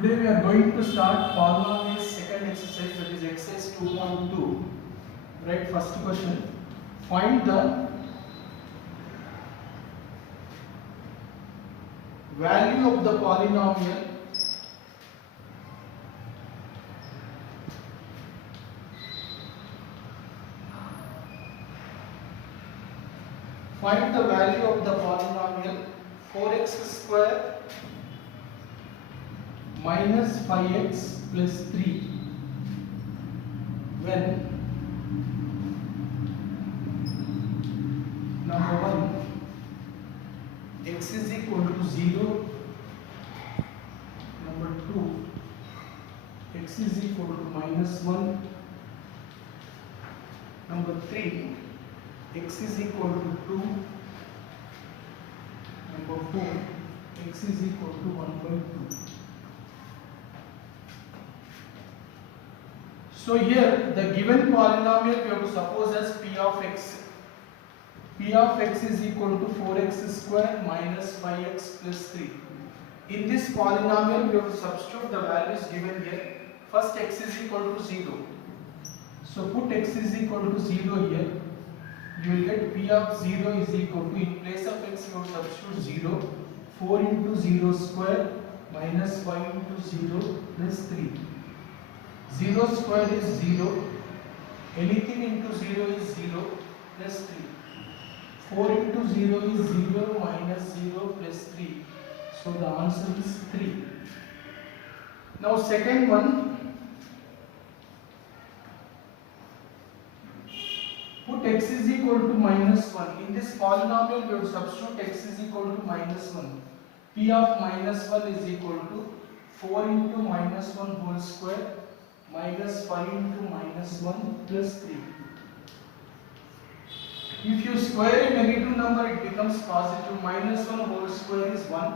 Today we are going to start polynomials second exercise, that is exercise 2.2. Right, first question. Find the value of the polynomial find the value of the polynomial 4x square minus 5x plus 3 when number 1 x is equal to 0, number 2 x is equal to minus 1, number 3 x is equal to 2, number 4 x is equal to 1 by 2. So here the given polynomial we have to suppose as p of x. P of x is equal to 4x square minus 5x plus 3. In this polynomial we have to substitute the values given here. First x is equal to 0. So put x is equal to 0 here. You will get p of 0 is equal to, in place of x you have to substitute 0. 4 into 0 square minus 5 into 0 plus 3. 0 square is 0, anything into 0 is 0 plus 3. 4 into 0 is 0 minus 0 plus 3. So the answer is 3. Now second one, put x is equal to minus 1. In this polynomial we have to substitute x is equal to minus 1. P of minus 1 is equal to 4 into minus 1 whole square minus 5 into minus 1 plus 3. If you square a negative number, it becomes positive. Minus 1 whole square is 1.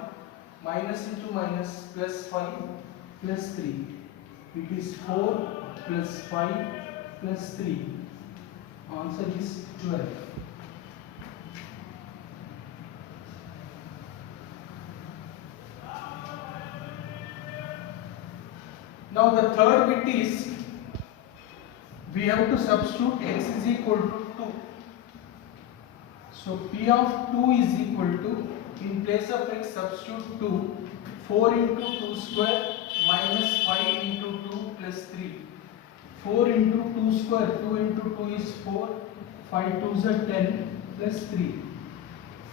Minus into minus plus 5 plus 3. It is 4 plus 5 plus 3. Answer is 12. Now the third bit is, we have to substitute x is equal to 2. So p of 2 is equal to, in place of x substitute 2, 4 into 2 square minus 5 into 2 plus 3. 4 into 2 square, 2 into 2 is 4, 5 2s are 10 plus 3.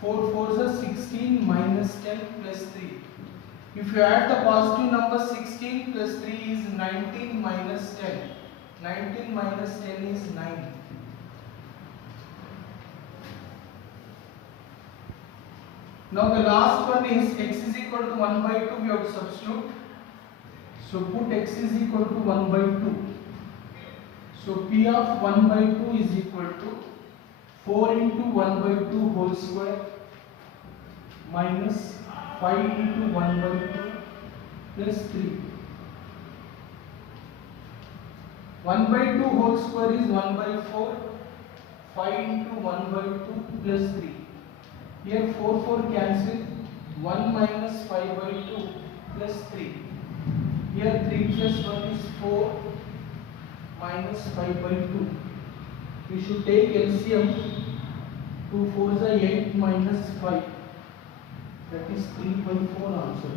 4 4s are 16 minus 10 plus 3. If you add the positive number 16 plus 3 is 19 minus 10. 19 minus 10 is 9. Now the last one is x is equal to 1 by 2, we have to substitute. So put x is equal to 1 by 2. So p of 1 by 2 is equal to 4 into 1 by 2 whole square minus 5 into 1 by 2 plus 3. 1 by 2 whole square is 1 by 4. 5 into 1 by 2 plus 3. Here 4 4 cancel. 1 minus 5 by 2 plus 3. Here 3 plus 1 is 4 minus 5 by 2. We should take LCM. 2 4s are 8 minus 5. That is 3 by 4 answer.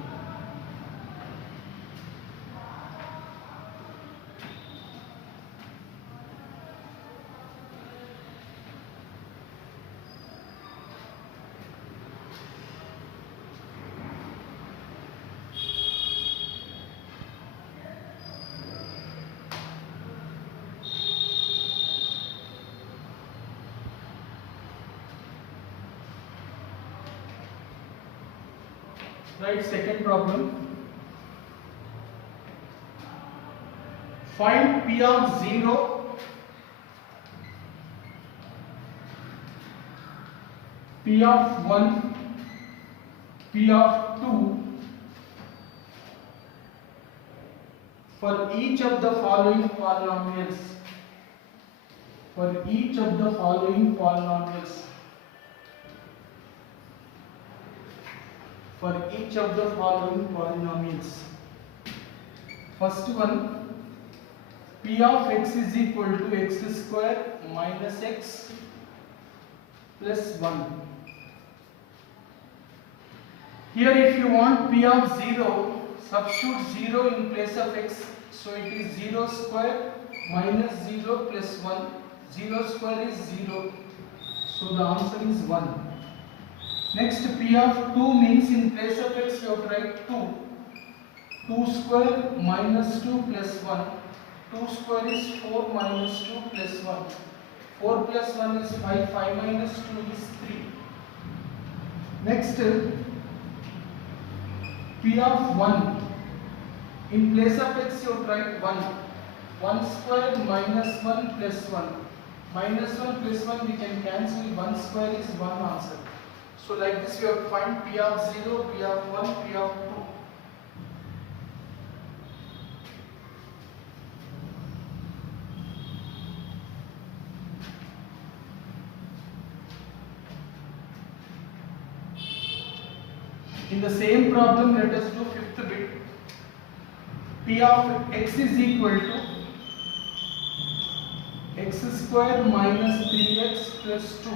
Right, second problem. Find p of 0, p of 1, p of 2 for each of the following polynomials. For each of the following polynomials. For each of the following polynomials. First one, P of x is equal to x square minus x plus 1. Here if you want P of 0, substitute 0 in place of x. So it is 0 square minus 0 plus 1. 0 square is 0. So the answer is 1. Next, P of 2 means in place of x you have to write 2. 2 square minus 2 plus 1. 2 square is 4 minus 2 plus 1. 4 plus 1 is 5. 5 minus 2 is 3. Next, P of 1. In place of x you have to write 1. 1 square minus 1 plus 1. Minus 1 plus 1 we can cancel. 1 square is 1 answer. So like this we have to find P of 0, P of 1, P of 2. In the same problem, let us do fifth bit. P of x is equal to x square minus 3x plus 2.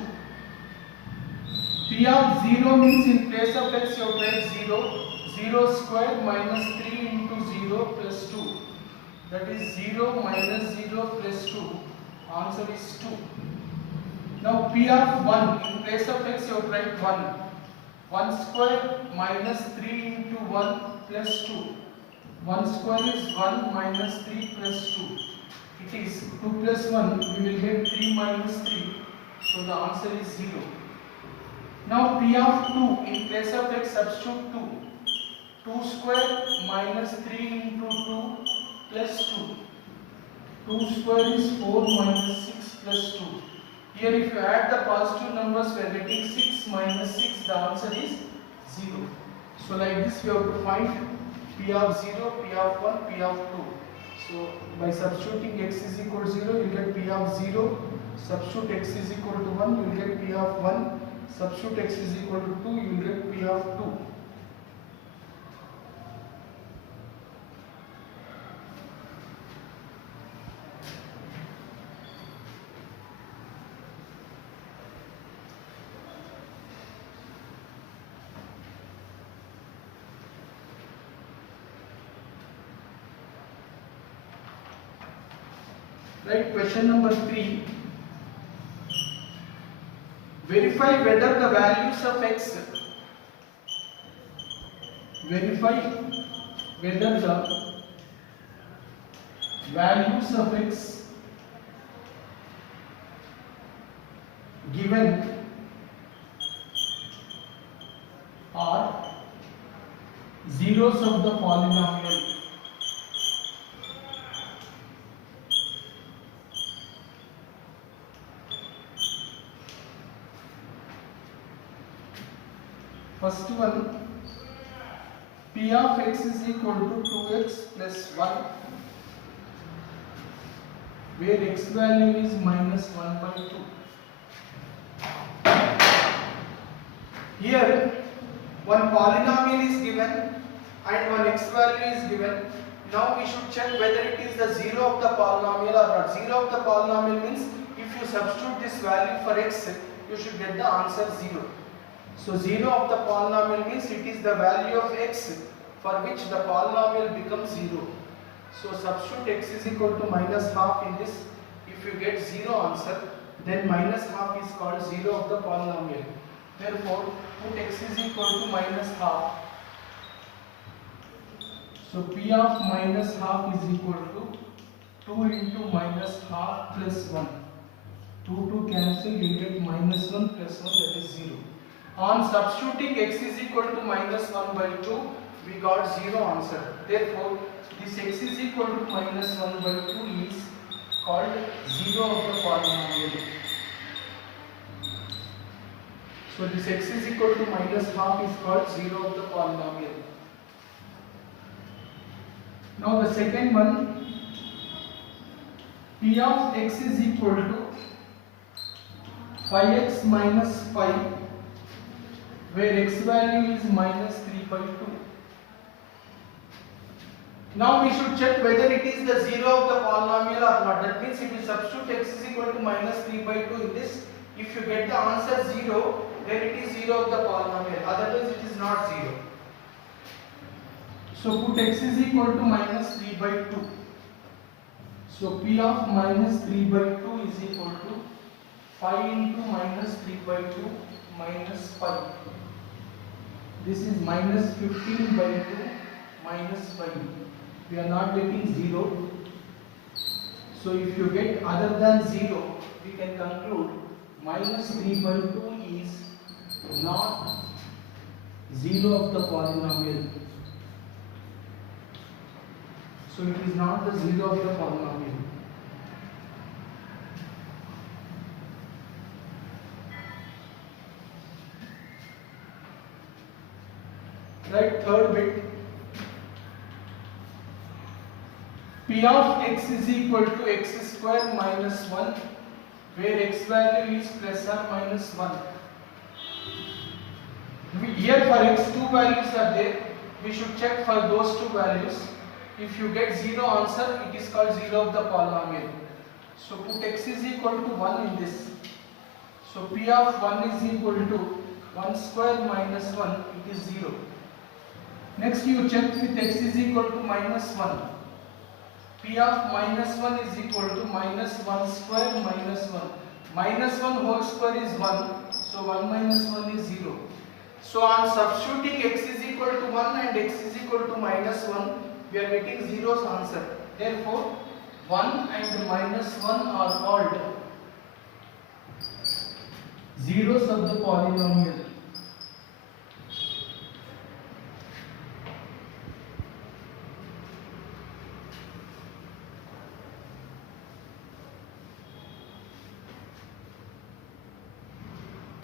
P of 0 means in place of x you have to write 0. 0 square minus 3 into 0 plus 2. That is 0 minus 0 plus 2. Answer is 2. Now P of 1, in place of x you have to write 1. 1 square minus 3 into 1 plus 2. 1 square is 1 minus 3 plus 2. It is 2 plus 1, we will get 3 minus 3. So the answer is 0. Now P of 2, in place of x substitute 2. 2 square minus 3 into 2 plus 2. 2 square is 4 minus 6 plus 2. Here if you add the positive numbers we are getting 6 minus 6, the answer is 0. So like this we have to find P of 0, P of 1, P of 2. So by substituting x is equal to 0 you will get P of 0, substitute x is equal to 1 you will get P of 1, substitute x is equal to 2 you will get P of 2. Right, question number 3. Verify whether the values of x given are zeros of the polynomial. First one, P of x is equal to 2x plus 1, where x value is minus 1 by 2. Here, one polynomial is given and one x value is given. Now we should check whether it is the 0 of the polynomial or not. 0 of the polynomial means if you substitute this value for x, you should get the answer 0. So 0 of the polynomial means it is the value of x for which the polynomial becomes 0. So substitute x is equal to minus half in this. If you get 0 answer, then minus half is called 0 of the polynomial. Therefore, put x is equal to minus half. So P of minus half is equal to 2 into minus half plus 1. 2 cancel, you get minus 1 plus 1, that is 0. On substituting x is equal to minus 1 by 2, we got 0 answer. Therefore, this x is equal to minus 1 by 2 is called 0 of the polynomial. So this x is equal to minus half is called 0 of the polynomial. Now the second one, P of x is equal to 5x minus 5, where x value is minus 3 by 2. Now we should check whether it is the 0 of the polynomial or not. That means if you substitute x is equal to minus 3 by 2 in this, if you get the answer 0, then it is 0 of the polynomial. Otherwise it is not 0. So put x is equal to minus 3 by 2. So p of minus 3 by 2 is equal to 5 into minus 3 by 2 minus 5. This is minus 15 by 2 minus 5. We are not getting 0. So if you get other than 0, we can conclude minus 3 by 2 is not 0 of the polynomial. So it is not the 0 of the polynomial. Right, third bit. P of x is equal to x square minus 1, where x value is plus or minus 1. Here for x, two values are there. We should check for those two values. If you get 0 answer, it is called 0 of the polynomial. So put x is equal to 1 in this. So P of 1 is equal to 1 square minus 1, it is 0. Next you check with x is equal to minus 1. P of minus 1 is equal to minus 1 square minus 1. Minus 1 whole square is 1. So 1 minus 1 is 0. So on substituting x is equal to 1 and x is equal to minus 1, we are getting zeros answer. Therefore 1 and minus 1 are called zeros of the polynomial.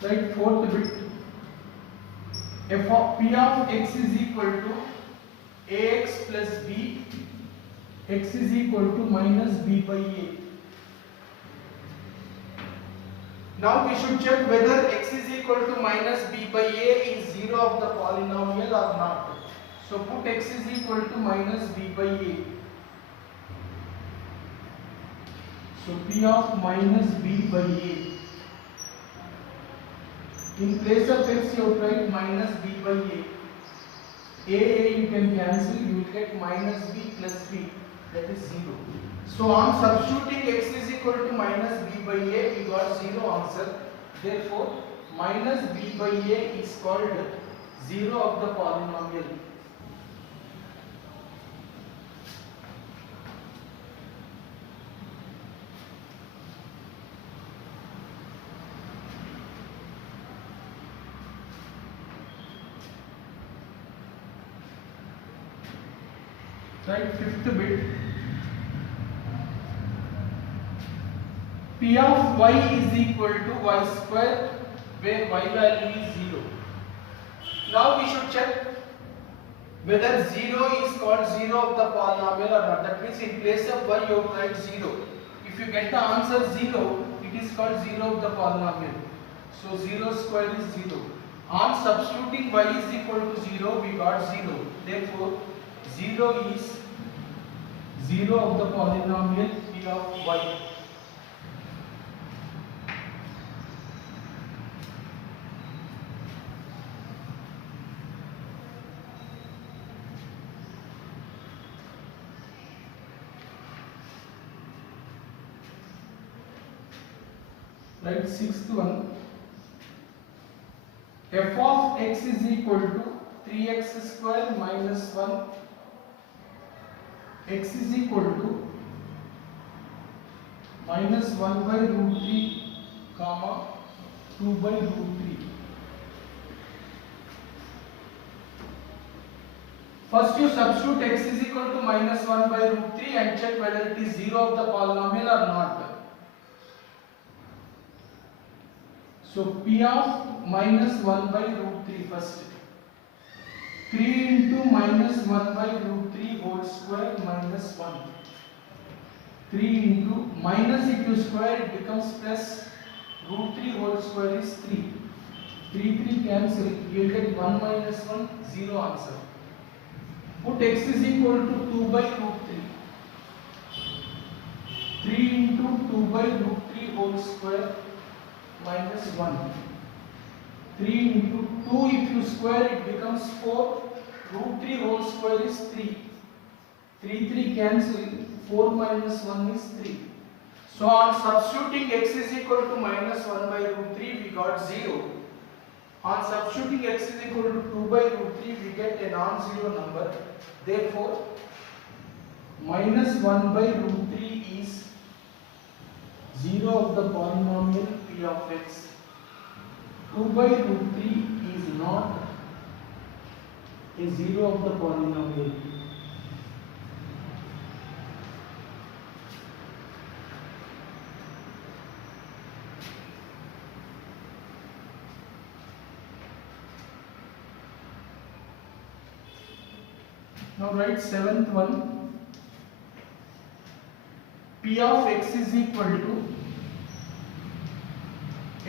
Right, fourth bit. F of P of x is equal to ax plus b, x is equal to minus b by a. Now we should check whether x is equal to minus b by a is 0 of the polynomial or not. So put x is equal to minus b by a. So P of minus b by a. In place of x you write minus b by a. A you can cancel, you will get minus b plus b, that is 0. So on substituting x is equal to minus b by a, we got 0 answer. Therefore minus b by a is called 0 of the polynomial. Right, fifth bit. P of y is equal to y square, where y value is 0. Now we should check whether 0 is called 0 of the polynomial or not. That means in place of y you write 0. If you get the answer 0, it is called 0 of the polynomial. So 0 square is 0. On substituting y is equal to 0, we got 0. Therefore 0 is 0 of the polynomial P of y. Right, sixth one. F of x is equal to 3x square minus 1. X is equal to minus 1 by root 3 comma 2 by root 3. First you substitute x is equal to minus 1 by root 3 and check whether it is 0 of the polynomial or not. So P of minus 1 by root 3 first. 3 into minus 1 by root 3 whole square minus 1. 3 into minus, if you square it becomes plus, root 3 whole square is 3. 3 cancel, you will get 1 minus 1, 0 answer. Put x is equal to 2 by root 3. 3 into 2 by root 3 whole square minus 1. 3 into 2, if you square it becomes 4. Root 3 whole square is 3. 3 cancel. 4 minus 1 is 3. So on substituting x is equal to minus 1 by root 3, we got 0. On substituting x is equal to 2 by root 3, we get a non-zero number. Therefore, minus 1 by root 3 is 0 of the polynomial p of x. 2 by root 3 is not a 0 of the polynomial. Now write seventh one. P of x is equal to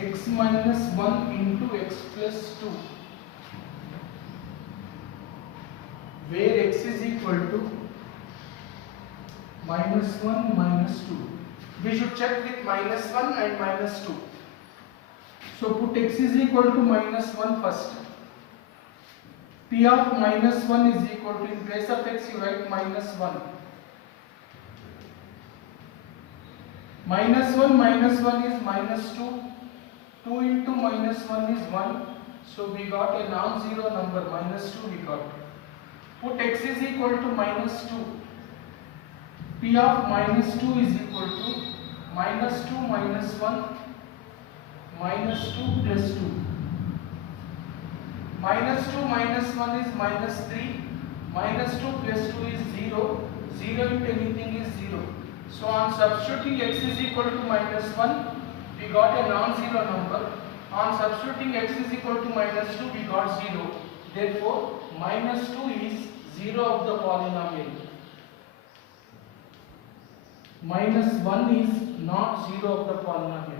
x minus 1 into x plus 2, where x is equal to minus 1 minus 2. We should check with minus 1 and minus 2. So put x is equal to minus 1 first. P of minus 1 is equal to, in place of x you write minus 1. Minus 1 is minus 2. 2 into minus 1 is 1. So we got a non-zero number, minus 2 we got. Put x is equal to minus 2. P of minus 2 is equal to minus 2 minus 1 minus 2 plus 2. Minus 2 minus 1 is minus 3. Minus 2 plus 2 is 0. 0 into anything is 0. So on substituting x is equal to minus 1, we got a non-zero number. On substituting x is equal to minus 2, we got 0. Therefore, minus 2 is 0 of the polynomial. Minus 1 is not 0 of the polynomial.